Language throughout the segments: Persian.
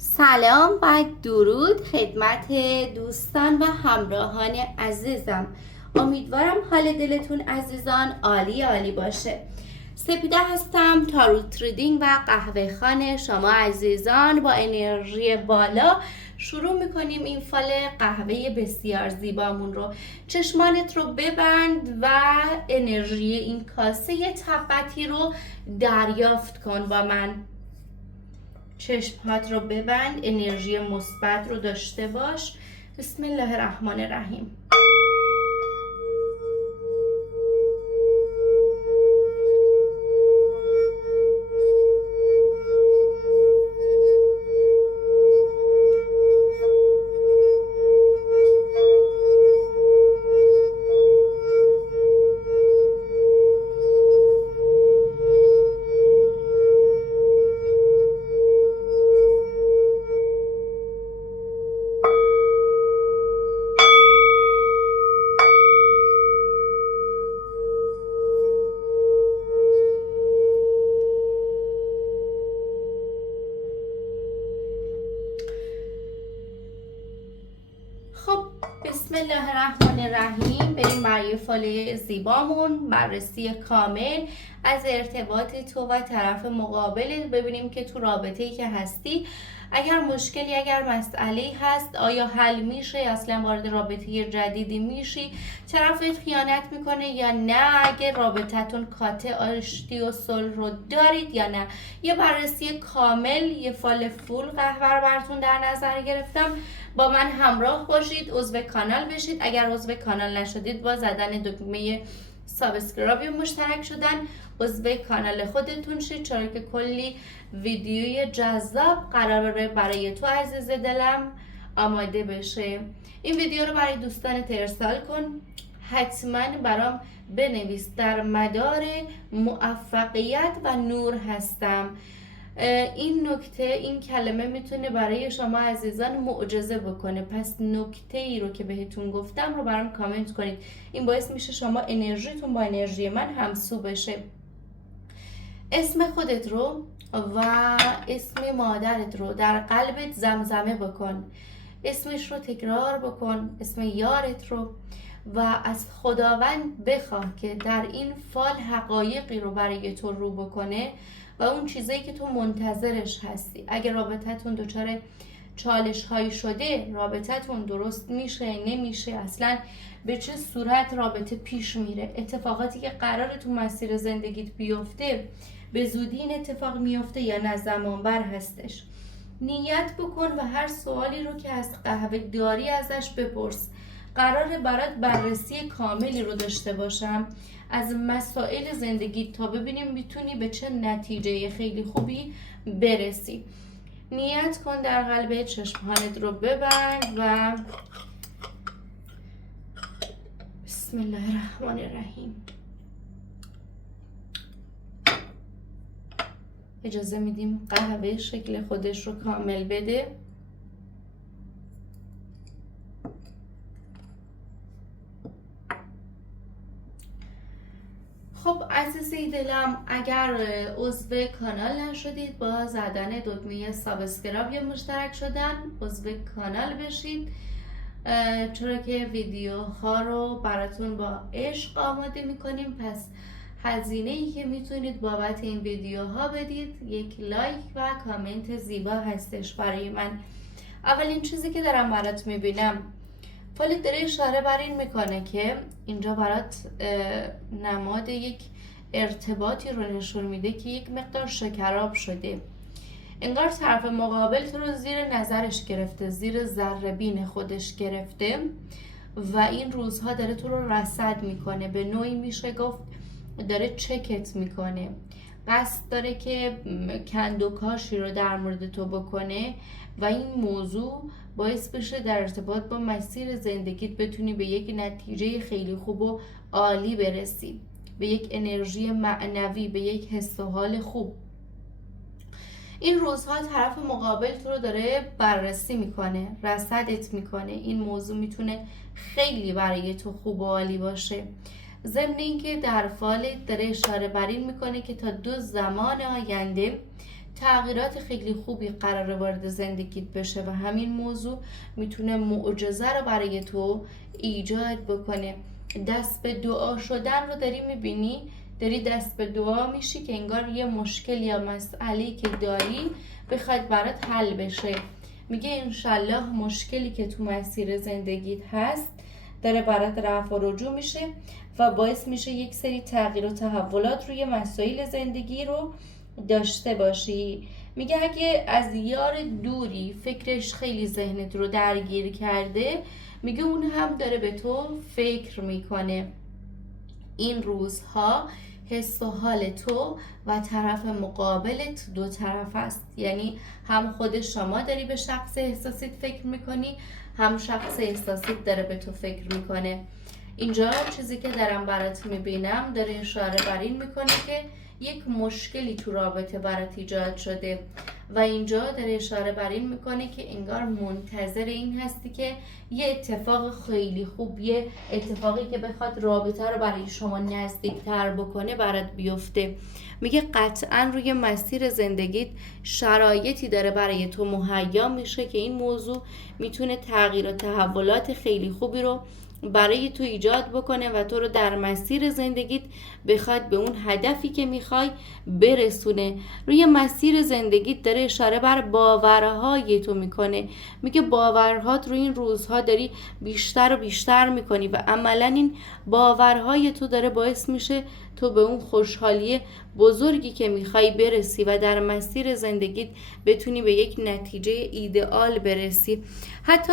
سلام و درود خدمت دوستان و همراهان عزیزم. امیدوارم حال دلتون عزیزان عالی باشه. سپیده هستم، تاروت ریدینگ و قهوه خانه شما عزیزان. با انرژی بالا شروع میکنیم این فال قهوه بسیار زیبامون رو. چشمانت رو ببند و انرژی این کاسه تبتی رو دریافت کن با من. چشمهات رو ببند، انرژی مثبت رو داشته باش. بسم الله الرحمن الرحیم. خب بسم الله الرحمن الرحیم. بریم برای فال زیبامون بررسی کامل از ارتباط تو و طرف مقابل. ببینیم که تو رابطه‌ای که هستی اگر مشکلی، اگر مسئله‌ای هست، آیا حل میشه؟ اصلا وارد رابطه جدیدی میشی؟ طرفت خیانت میکنه یا نه؟ اگه رابطتون قاطع، آشتی و صلح رو دارید یا نه؟ یه بررسی کامل، یه فال فول قهوه رو براتون در نظر گرفتم. با من همراه باشید، عضو کانال بشید. اگر عضو کانال نشدید با زدن دکمه سابسکرایب و مشترک شدن عضو کانال خودتون شید، چرا که کلی ویدیوی جذاب قراره برای تو عزیز دلم آماده بشه. این ویدیو رو برای دوستانت ارسال کن. حتما برام بنویس در مدار موفقیت و نور هستم. این نکته، این کلمه میتونه برای شما عزیزان معجزه بکنه. پس نکته ای رو که بهتون گفتم رو برام کامنت کنید. این باعث میشه شما انرژیتون با انرژی من همسو بشه. اسم خودت رو و اسم مادرت رو در قلبت زمزمه بکن. اسمش رو تکرار بکن، اسم یارت رو، و از خداوند بخواه که در این فال حقایقی رو برای تو رو بکنه و اون چیزایی که تو منتظرش هستی. اگه رابطتون دچار چالش هایی شده، رابطتون درست میشه نمیشه، اصلا به چه صورت رابطه پیش میره، اتفاقاتی که قراره تو مسیر زندگیت بیفته به زودی این اتفاق میفته یا نه زمانبر هستش. نیت بکن و هر سوالی رو که از قهوه داری ازش بپرس. قراره برات بررسی کاملی رو داشته باشم از مسائل زندگی تا ببینیم میتونی به چه نتیجه خیلی خوبی برسی. نیت کن در قلب، چشمانت رو ببند و بسم الله الرحمن الرحیم. اجازه میدیم قهوه شکل خودش رو کامل بده. خب عزیزی دلم، اگر عضو کانال نشدید با زدن دکمه سابسکرایب یا مشترک شدن عضو کانال بشید، چرا که ویدیوها رو براتون با عشق آماده میکنیم. پس هزینه ای که میتونید بابت این ویدیوها بدید یک لایک و کامنت زیبا هستش برای من. اولین چیزی که دارم برات میبینم، فالت داره اشاره بر این میکنه که اینجا برات نماد یک ارتباطی رو نشون میده که یک مقدار شکراب شده. انگار طرف مقابل تو رو زیر نظرش گرفته، زیر ذره بین خودش گرفته و این روزها داره تو رو رصد میکنه. به نوعی میشه گفت داره چکت میکنه، قصد داره که کندوکاشی رو در مورد تو بکنه و این موضوع باعث بشه در ارتباط با مسیر زندگیت بتونی به یک نتیجه خیلی خوب و عالی برسی، به یک انرژی معنوی، به یک حس و حال خوب. این روزها طرف مقابل تو رو داره بررسی میکنه، رصدت میکنه. این موضوع میتونه خیلی برای تو خوب و عالی باشه. ضمن اینکه در فالت داره اشاره بر این میکنه که تا 2 زمان آینده تغییرات خیلی خوبی قراره وارد زندگیت بشه و همین موضوع میتونه معجزه رو برای تو ایجاد بکنه. دست به دعا شدن رو داری میبینی، داری دست به دعا میشی که انگار یه مشکل یا مسئله‌ای که داری بخواد برات حل بشه. میگه انشالله مشکلی که تو مسیر زندگیت هست داره برات رفع و رجوع میشه و باعث میشه یک سری تغییر و تحولات روی مسائل زندگی رو داشته باشی. میگه اگه از یار دوری فکرش خیلی ذهنت رو درگیر کرده، میگه اون هم داره به تو فکر میکنه. این روزها حس و حال تو و طرف مقابلت دو طرف است، یعنی هم خود شما داری به شخص احساسیت فکر میکنی، هم شخص احساسیت داره به تو فکر میکنه. اینجا چیزی که دارم برات میبینم داره اشاره بر این میکنه که یک مشکلی تو رابطه برات ایجاد شده و اینجا داره اشاره بر این میکنه که انگار منتظر این هستی که یه اتفاق خیلی خوب، یه اتفاقی که بخواد رابطه رو برای شما نزدیکتر بکنه برات بیفته. میگه قطعا روی مسیر زندگیت شرایطی داره برای تو مهیا میشه که این موضوع میتونه تغییر و تحولات خیلی خوبی رو برای تو ایجاد بکنه و تو رو در مسیر زندگیت بخواد به اون هدفی که میخوای برسونه. روی مسیر زندگیت داره اشاره بر باورهای تو میکنه. میگه باورهات روی این روزها داری بیشتر و بیشتر میکنی و عملا این باورهای تو داره باعث میشه تو به اون خوشحالی بزرگی که میخوای برسی و در مسیر زندگیت بتونی به یک نتیجه ایدئال برسی. حتی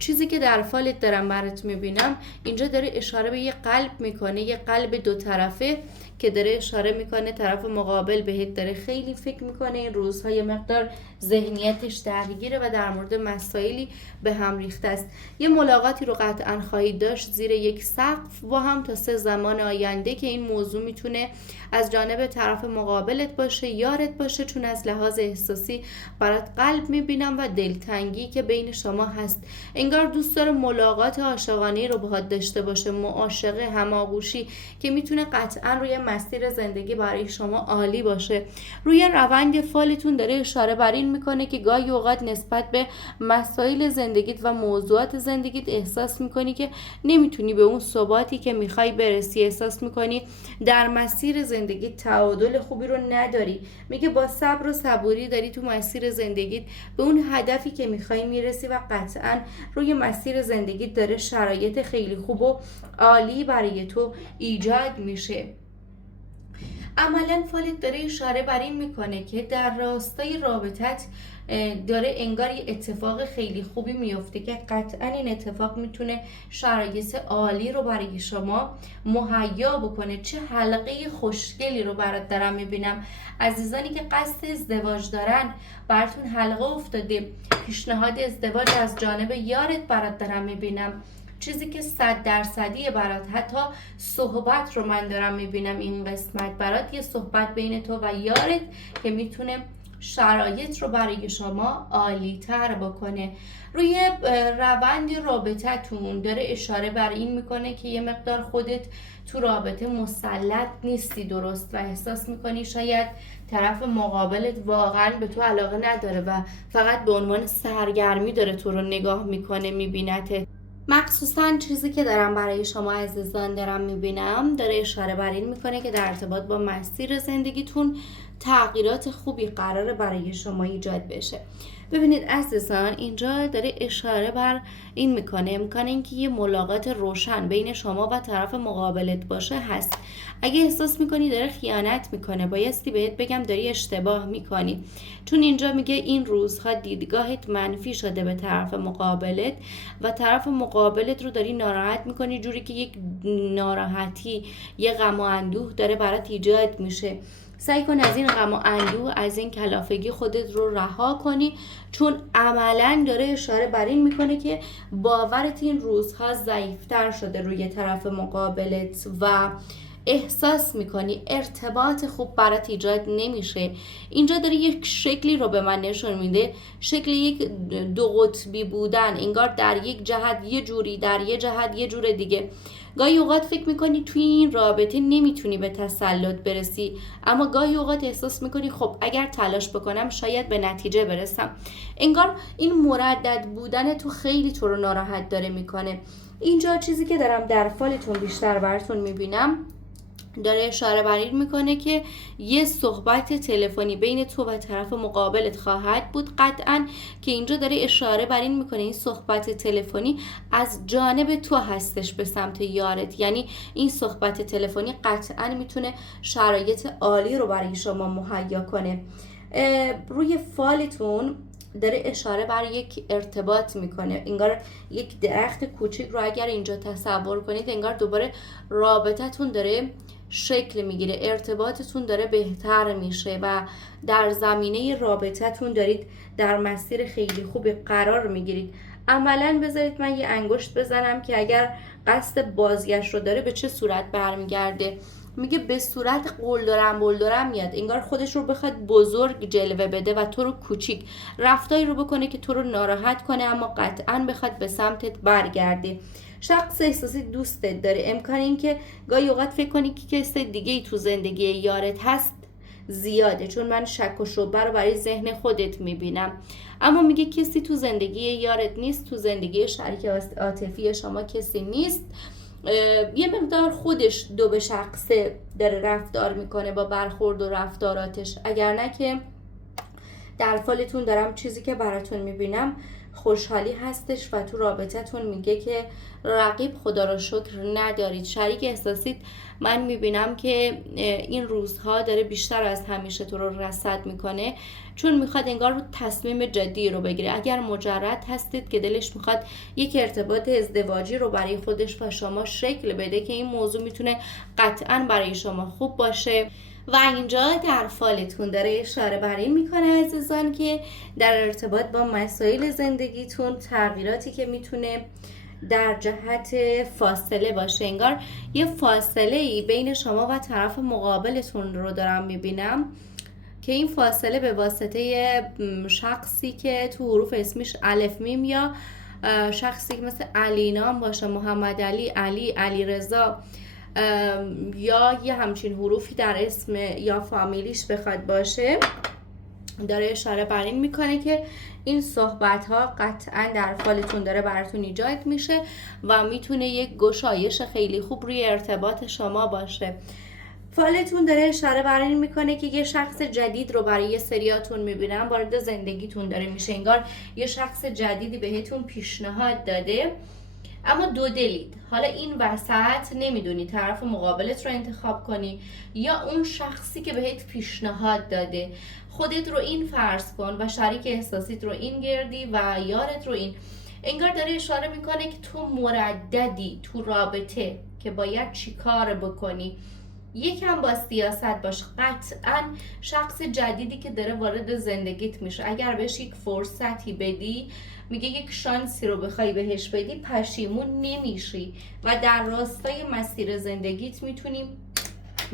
چیزی که در فالت دارم برات میبینم اینجا داره اشاره به یه قلب میکنه، یه قلب دو طرفه که داره اشاره میکنه طرف مقابل بهت داره خیلی فکر میکنه. این روزها یه مقدار ذهنیتش درگیره و در مورد مسائلی به هم ریخته است. یه ملاقاتی رو قطعا خواهید داشت زیر یک سقف با هم تا 3 زمان آینده که این موضوع میتونه از جانب طرف مقابلت باشه، یارت باشه، چون از لحاظ احساسی برات قلب میبینم و دلتنگی که بین شما هست. انگار دوست داره ملاقات عاشقانه رو باهات داشته باشه، معاشقه، هماغوشی که میتونه قطعا روی مسیر زندگی برای شما عالی باشه. روی روند فالتون داره اشاره بر این میکنه که گاهی اوقات نسبت به مسائل زندگیت و موضوعات زندگیت احساس میکنی که نمیتونی به اون ثباتی که میخوای برسی، احساس میکنی در مسیر زندگیت تعادل خوبی رو نداری. میگه با صبر و صبوری داری تو مسیر زندگیت به اون هدفی که میخوای میرسی و قطعا روی مسیر زندگیت داره شرایط خیلی خوب و عالی برای تو ایجاد میشه. عملا فالت داره اشاره بر این میکنه که در راستای رابطت داره انگار یه اتفاق خیلی خوبی میفته که قطعا این اتفاق میتونه شرایط عالی رو برای شما مهیا بکنه. چه حلقه خوشگلی رو برات دارم میبینم. عزیزانی که قصد ازدواج دارن براتون حلقه افتاده، پیشنهاد ازدواج از جانب یارت برات دارم میبینم، چیزی که 100% برات. حتی صحبت رو من دارم میبینم این قسمت برات، یه صحبت بین تو و یارت که میتونه شرایط رو برای شما عالی تر بکنه. روی روند رابطتون داره اشاره بر این میکنه که یه مقدار خودت تو رابطه مسلط نیستی درست و احساس میکنی شاید طرف مقابلت واقعا به تو علاقه نداره و فقط به عنوان سرگرمی داره تو رو نگاه میکنه، میبینته. مخصوصا چیزی که دارم برای شما عزیزان دارم میبینم داره اشاره بر این میکنه که در ارتباط با مسیر زندگیتون تغییرات خوبی قراره برای شما ایجاد بشه. ببینید عزیزان اینجا داره اشاره بر این میکنه امکان اینکه یه ملاقات روشن بین شما و طرف مقابلت باشه هست. اگه احساس میکنی داره خیانت میکنه بایستی بهت بگم داری اشتباه میکنی، چون اینجا میگه این روزها دیدگاهت منفی شده به طرف مقابلت و طرف مقابلت رو داری ناراحت میکنی، جوری که یک ناراحتی، یه غم و اندوه داره برات ایجاد میشه. سعی کن از این غم و اندوه، از این کلافگی خودت رو رها کنی، چون عملا داره اشاره بر این میکنه که باورت این روزها ضعیفتر شده روی طرف مقابلت و احساس میکنی ارتباط خوب برات ایجاد نمیشه. اینجا داره یک شکلی رو به من نشون میده، شکل یک دو قطبی بودن، انگار در یک جهت یه جوری، در یه جهت یه جور دیگه. گاهی اوقات فکر میکنی توی این رابطه نمیتونی به تسلط برسی، اما گاهی اوقات احساس میکنی خب اگر تلاش بکنم شاید به نتیجه برسم. انگار این مردد بودن تو خیلی تو رو ناراحت داره میکنه. اینجا چیزی که دارم در فالتون بیشتر براتون میبینم داره اشاره بر این میکنه که یه صحبت تلفنی بین تو و طرف مقابلت خواهد بود قطعاً، که اینجا داره اشاره بر این میکنه این صحبت تلفنی از جانب تو هستش به سمت یارت. یعنی این صحبت تلفنی قطعاً میتونه شرایط عالی رو برای شما مهیا کنه. روی فالتون داره اشاره بر یک ارتباط میکنه، انگار یک درخت کوچیک رو اگر اینجا تصور کنید، انگار دوباره رابطتون داره شکل میگیره، ارتباطتون داره بهتر میشه و در زمینه رابطتون دارید در مسیر خیلی خوبی قرار میگیرید. عملاً بذارید من یه انگشت بزنم که اگر قصد بازگشت رو داره به چه صورت برمیگرده. میگه به صورت قلدرم میاد، انگار خودش رو بخواد بزرگ جلوه بده و تو رو کوچیک، رفتاری رو بکنه که تو رو ناراحت کنه اما قطعاً بخواد به سمتت برگرده. شخص احساسی دوستت داره، امکان این که گاهی اوقات فکر کنی که کس دیگه ای تو زندگی یارت هست زیاده، چون من شک و شبهه رو برای ذهن خودت میبینم. اما میگه کسی تو زندگی یارت نیست، تو زندگی شریک عاطفی شما کسی نیست. یه مقدار خودش دو به شخصه داره رفتار میکنه با برخورد و رفتاراتش، اگر نه که در فالتون دارم چیزی که براتون میبینم خوشحالی هستش و تو رابطتون میگه که رقیب خدا را شکر ندارید. شریک احساسیت من میبینم که این روزها داره بیشتر از همیشه تو رو رصد میکنه، چون میخواد انگار تصمیم جدی رو بگیره. اگر مجرد هستید که دلش میخواد یک ارتباط ازدواجی رو برای خودش و شما شکل بده که این موضوع میتونه قطعاً برای شما خوب باشه. و اینجا در فالتون داره اشاره بر این میکنه عزیزان که در ارتباط با مسائل زندگیتون تغییراتی که میتونه در جهت فاصله باشه، انگار یه فاصله ای بین شما و طرف مقابلتون رو دارم میبینم که این فاصله به واسطه شخصی که تو حروف اسمیش الف میم یا شخصی که مثل علی نام باشه، محمد علی، علی رضا یا یه همچین حروفی در اسم یا فامیلیش بخواد باشه، داره اشاره بر این میکنه که این صحبت ها قطعا در فالتون داره براتون ایجاد میشه و میتونه یک گشایش خیلی خوب روی ارتباط شما باشه. فالتون داره اشاره بر این میکنه که یه شخص جدید رو برای یه سریاتون میبینم وارد زندگیتون داره میشه، انگار یه شخص جدیدی بهتون پیشنهاد داده اما دو دلید. حالا این وسط نمیدونی طرف مقابلت رو انتخاب کنی یا اون شخصی که بهت پیشنهاد داده. خودت رو این فرض کن و شریک احساسیت رو این گردی و یارت رو این. انگار داره اشاره میکنه که تو مرددی تو رابطه که باید چی کار بکنی. یکم با سیاست باش. قطعا شخص جدیدی که داره وارد زندگیت میشه اگر بهش یک فرصتی بدی، میگه یک شانسی رو بخوای بهش بدی پشیمون نمیشی و در راستای مسیر زندگیت میتونیم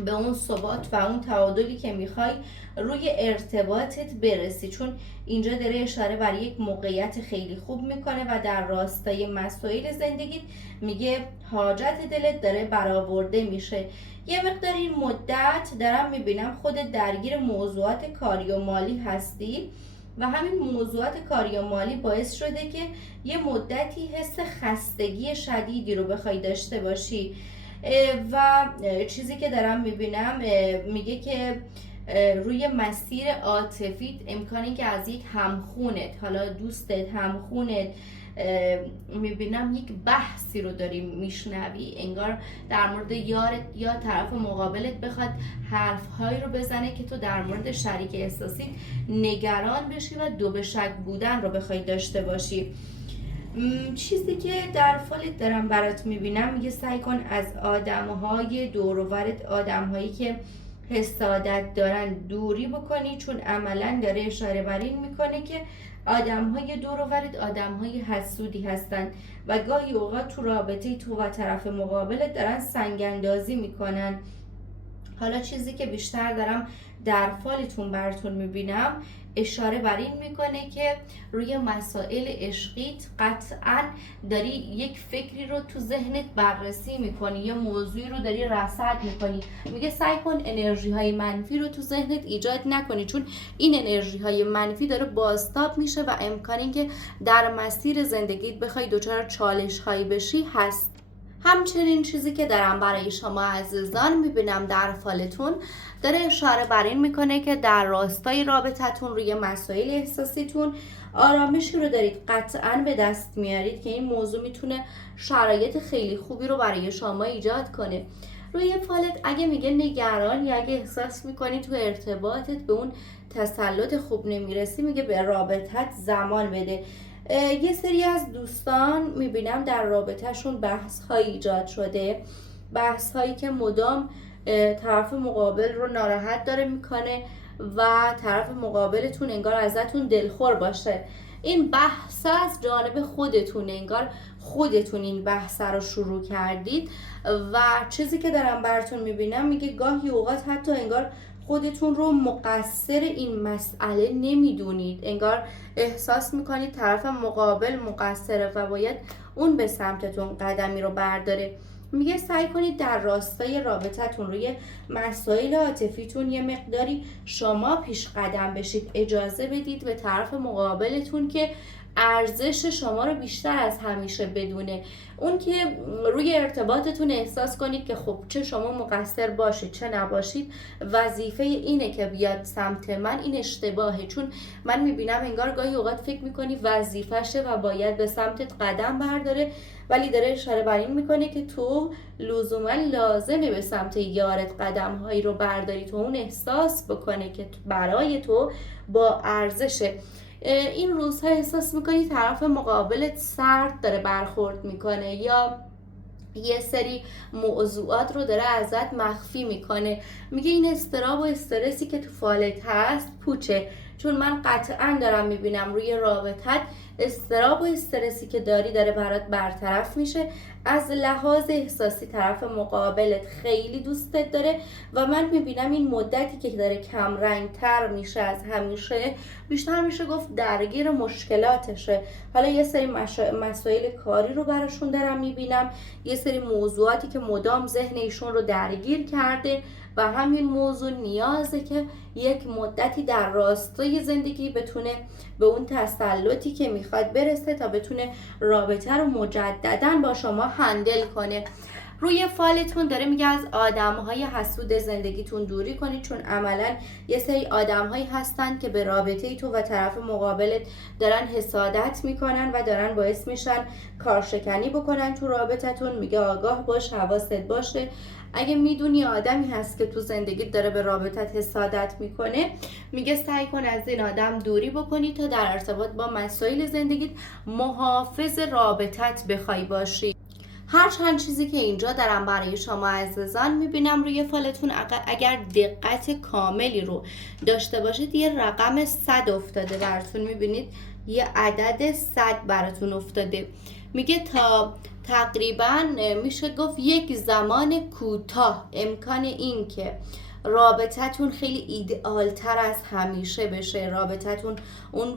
به اون ثبات و اون تعادلی که میخوای روی ارتباطت برسی، چون اینجا داره اشاره بر یک موقعیت خیلی خوب میکنه و در راستای مسائل زندگیت میگه حاجت دلت داره برآورده میشه. یه مقدار این مدت دارم میبینم خودت درگیر موضوعات کاری و مالی هستی و همین موضوعات کاری و مالی باعث شده که یه مدتی حس خستگی شدیدی رو بخوای داشته باشی و چیزی که دارم میبینم میگه که روی مسیر عاطفیت امکانی که از یک همخونت، حالا دوستت، همخونت، میبینم یک بحثی رو داری میشنوی، انگار در مورد یارت یا طرف مقابلت بخواد حرفهایی رو بزنه که تو در مورد شریک احساسی نگران بشی و دو به شک بودن رو بخوای داشته باشی. چیزی که در فالت دارم برات میبینم میگه سعی کن از آدمهای دور و برت، آدمهایی که حسادت دارن دوری بکنی، چون عملا داره اشاره بر این میکنه که آدمهای دور و برت آدمهای حسودی هستن و گاهی اوقات تو رابطه تو و طرف مقابلت دارن سنگ اندازی میکنن حالا چیزی که بیشتر دارم در فالتون براتون میبینم اشاره بر این میکنه که روی مسائل عشقیت قطعا داری یک فکری رو تو ذهنت بررسی میکنی، یه موضوعی رو داری رصد میکنی. میگه سعی کن انرژی های منفی رو تو ذهنت ایجاد نکنی، چون این انرژی های منفی داره بازتاب میشه و امکانی که در مسیر زندگیت بخوای دچار چالش هایی بشی هست. همچنین چیزی که دارم برای شما عزیزان میبینم در فالتون داره اشاره بر این میکنه که در راستای رابطتون روی مسائل احساسیتون آرامشی رو دارید قطعا به دست میارید که این موضوع میتونه شرایط خیلی خوبی رو برای شما ایجاد کنه. روی فالت اگه میگه نگران یا اگه احساس میکنی تو ارتباطت به اون تسلط خوب نمیرسی، میگه به رابطت زمان بده. یه سری از دوستان میبینم در رابطهشون بحث هایی ایجاد شده، بحث هایی که مدام طرف مقابل رو ناراحت داره میکنه و طرف مقابلتون انگار ازتون دلخور باشه. این بحث از جانب خودتون، انگار خودتون این بحث رو شروع کردید و چیزی که دارم براتون میبینم میگه گاهی اوقات حتی انگار خودتون رو مقصر این مسئله نمیدونید، انگار احساس میکنید طرف مقابل مقصره و باید اون به سمتتون قدمی رو برداره. میگه سعی کنید در راستای رابطتون روی مسائل عاطفیتون یه مقداری شما پیش قدم بشید، اجازه بدید به طرف مقابلتون که ارزش شما رو بیشتر از همیشه بدونه. اون که روی ارتباطتون احساس کنید که خب چه شما مقصر باشید چه نباشید، وظیفه اینه که بیاد سمت من، این اشتباهه. چون من میبینم انگار گاهی اوقات فکر میکنی وظیفشه و باید به سمتت قدم برداره، ولی داره اشاره بر این میکنه که تو لزوما لازمه به سمت یارت قدم هایی رو برداری، تو اون احساس بکنه که برای تو با ارزشه. این روزها احساس میکنی طرف مقابلت سرد داره برخورد میکنه یا یه سری موضوعات رو داره ازت مخفی میکنه. میگه این اضطراب و استرسی که تو فالت هست پوچه، چون من قطعا دارم میبینم روی رابطت اضطراب و استرسی که داره برات برطرف میشه. از لحاظ احساسی طرف مقابلت خیلی دوستت داره و من میبینم این مدتی که داره کم رنگ تر میشه از همیشه، بیشتر میشه گفت درگیر مشکلاتشه. حالا یه سری مسائل کاری رو براشون دارم میبینم، یه سری موضوعاتی که مدام ذهن ایشون رو درگیر کرده و همین موضوع نیازه که یک مدتی در راستای زندگی بتونه به اون تسلطی که میخواد برسه تا بتونه رابطه رو مجددا با شما هندل کنه. روی فالتون داره میگه از آدم‌های حسود زندگیتون دوری کنید، چون عملاً یه سری آدم‌هایی هستن که به رابطه تو و طرف مقابلت دارن حسادت میکنن و دارن باعث میشن کارشکنی بکنن تو رابطتون. میگه آگاه باش، حواست باشه. اگه میدونی آدمی هست که تو زندگیت داره به رابطت حسادت میکنه، میگه سعی کن از این آدم دوری بکنی تا در ارتباط با مسائل زندگیت محافظ رابطت بخوای باشی. هر چند چیزی که اینجا دارم برای شما عزیزان میبینم روی فالتون، اگر دقت کاملی رو داشته باشید یه رقم 100 افتاده براتون، میبینید یه عدد 100 براتون افتاده. میگه تا تقریبا میشه گفت یک زمان کوتاه امکان این که رابطتون خیلی ایدئال تر از همیشه بشه، رابطتون اون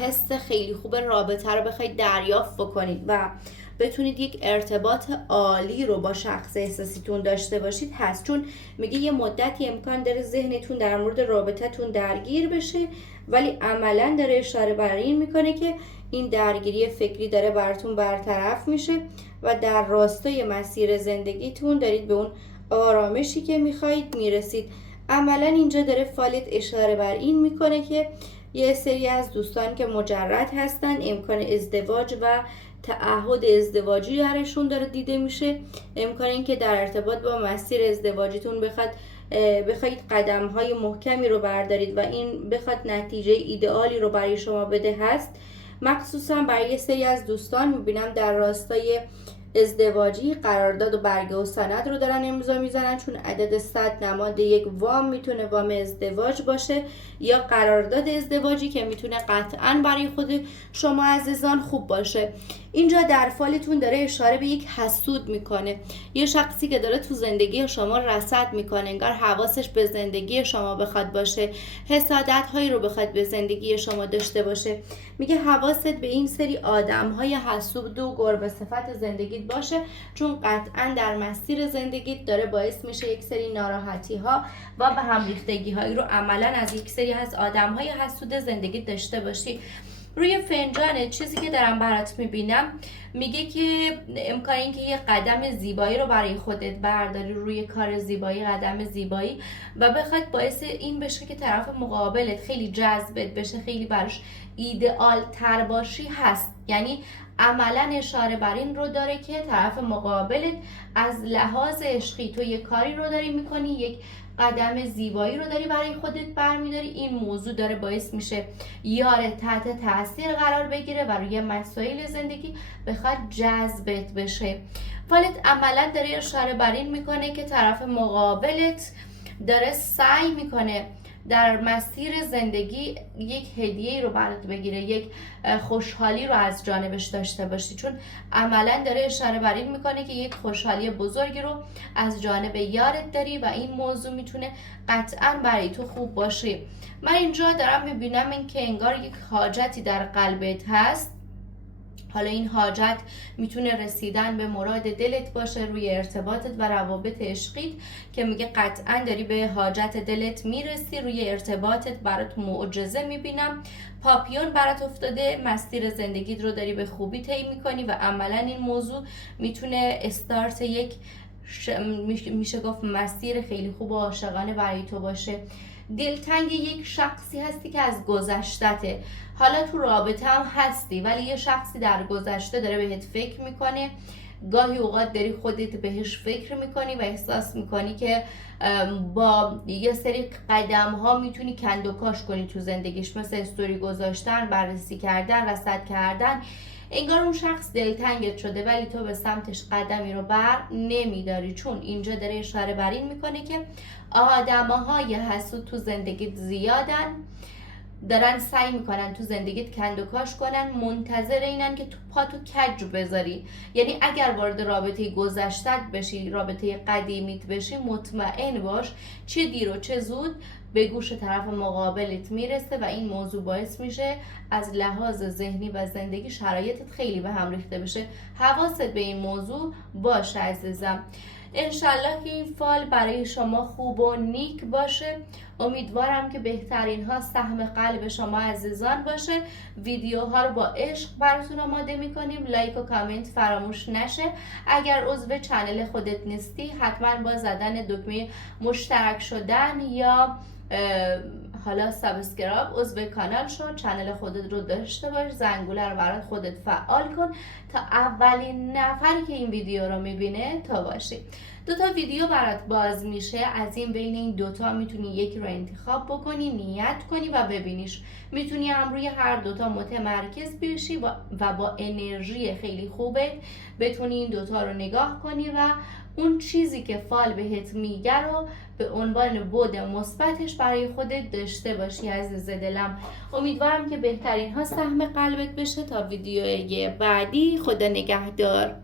حس خیلی خوب رابطه رو بخواید دریافت بکنید و بتونید یک ارتباط عالی رو با شخص احساسیتون داشته باشید هست. چون میگه یه مدتی امکان داره ذهنتون در مورد رابطتون درگیر بشه، ولی عملا داره اشاره بر این میکنه که این درگیری فکری داره براتون برطرف میشه و در راستای مسیر زندگیتون دارید به اون آرامشی که میخواهید میرسید. عملا اینجا داره فالت اشاره بر این میکنه که یه سری از دوستان که مجرد هستن امکان ازدواج و تعهد ازدواجی درشون داره دیده میشه، امکان این که در ارتباط با مسیر ازدواجیتون بخواید قدم های محکمی رو بردارید و این بخواد نتیجه ایدئالی رو برای شما بده هست. مخصوصا برای یه سری از دوستان میبینم در راستای ازدواجی قرارداد و برگه و سند رو دارن امضا میزنن، چون عدد 100 نماد یک وام میتونه وام ازدواج باشه یا قرارداد ازدواجی که میتونه قطعا برای خود شما عزیزان خوب باشه. اینجا در فالتون داره اشاره به یک حسود میکنه، یه شخصی که داره تو زندگی شما رصد میکنه، انگار حواسش به زندگی شما بخواد باشه، حسادت هایی رو بخواد به زندگی شما داشته باشه. میگه حواست به این سری آدم های حسود و گربه صفت زندگیت باشه، چون قطعا در مسیر زندگیت داره باعث میشه یک سری ناراحتی ها و به هم ریختگی هایی رو عملا از یک سری از آدم های حسود زندگیت داشته باشی. روی فنجان چیزی که دارم برات میبینم میگه که امکان این که یه قدم زیبایی رو برای خودت برداری، روی کار زیبایی قدم زیبایی، و بخواد باعث این بشه که طرف مقابلت خیلی جذبت بشه، خیلی براش ایدئال تر باشی هست. یعنی عملا اشاره بر این رو داره که طرف مقابلت از لحاظ عشقی تو یه کاری رو داری میکنی، یک قدم زیبایی رو داری برای خودت برمیداری. این موضوع داره باعث میشه یارت تحت تاثیر قرار بگیره و روی مسائل زندگی بخواد جذبت بشه. فالت عملا داره اشاره بر این میکنه که طرف مقابلت داره سعی میکنه در مسیر زندگی یک هدیه رو برات بگیره، یک خوشحالی رو از جانبش داشته باشی، چون عملا داره اشاره بر این میکنه که یک خوشحالی بزرگی رو از جانب یارت داری و این موضوع میتونه قطعا برای تو خوب باشه. من اینجا دارم میبینم این که انگار یک حاجتی در قلبت هست. حالا این حاجت میتونه رسیدن به مراد دلت باشه روی ارتباطت و روابط عشقیت، که میگه قطعا داری به حاجت دلت میرسی، روی ارتباطت برات معجزه میبینم، پاپیون برات افتاده، مسیر زندگیت رو داری به خوبی طی میکنی و عملا این موضوع میتونه استارت یک میشه گفت مسیر خیلی خوب و عاشقانه برای تو باشه. دلتنگ یک شخصی هستی که از گذشتته، حالا تو رابطه هم هستی ولی یه شخصی در گذشته داره بهت فکر میکنه، گاهی اوقات داری خودت بهش فکر میکنی و احساس میکنی که با یه سری قدم ها میتونی کند و کاش کنی تو زندگیش، مثل استوری گذاشتن، بررسی کردن، رصد کردن. انگار اون شخص دلتنگت شده ولی تو به سمتش قدمی رو بر نمیداری، چون اینجا داره اشاره بر این میکنه که آدم‌های حسود تو زندگیت زیادن، دارن سعی میکنن تو زندگیت کند و کاش کنن، منتظر اینن که تو پا تو کج بذاری. یعنی اگر وارد رابطه گذشتت بشی، رابطه قدیمیت بشی، مطمئن باش چه دیر و چه زود به گوش طرف مقابلت میرسه و این موضوع باعث میشه از لحاظ ذهنی و زندگی شرایطت خیلی به هم ریخته بشه. حواست به این موضوع باشه عزیزم. انشالله که این فال برای شما خوب و نیک باشه. امیدوارم که بهترین ها سهم قلب شما عزیزان باشه. ویدیوها رو با عشق براتون آماده میکنیم. لایک و کامنت فراموش نشه. اگر عضو چنل خودت نیستی حتما با زدن دکمه مشترک شدن یا حالا سابسکرایب عضو کانال شو، چنل خودت رو داشته باش، زنگوله رو برات خودت فعال کن تا اولین نفری که این ویدیو رو میبینه تا باشی. دوتا ویدیو برات باز میشه، از این بین این دوتا میتونی یک رو انتخاب بکنی، نیت کنی و ببینیش. میتونی هم روی هر دوتا متمرکز بشی و با انرژی خیلی خوبه بتونی این دوتا رو نگاه کنی و اون چیزی که فال بهت میگه رو به عنوان بعد مثبتش برای خودت داشته باشی عزیز دلم. امیدوارم که بهترین ها سهم قلبت بشه. تا ویدیوی بعدی، خدا نگهدار.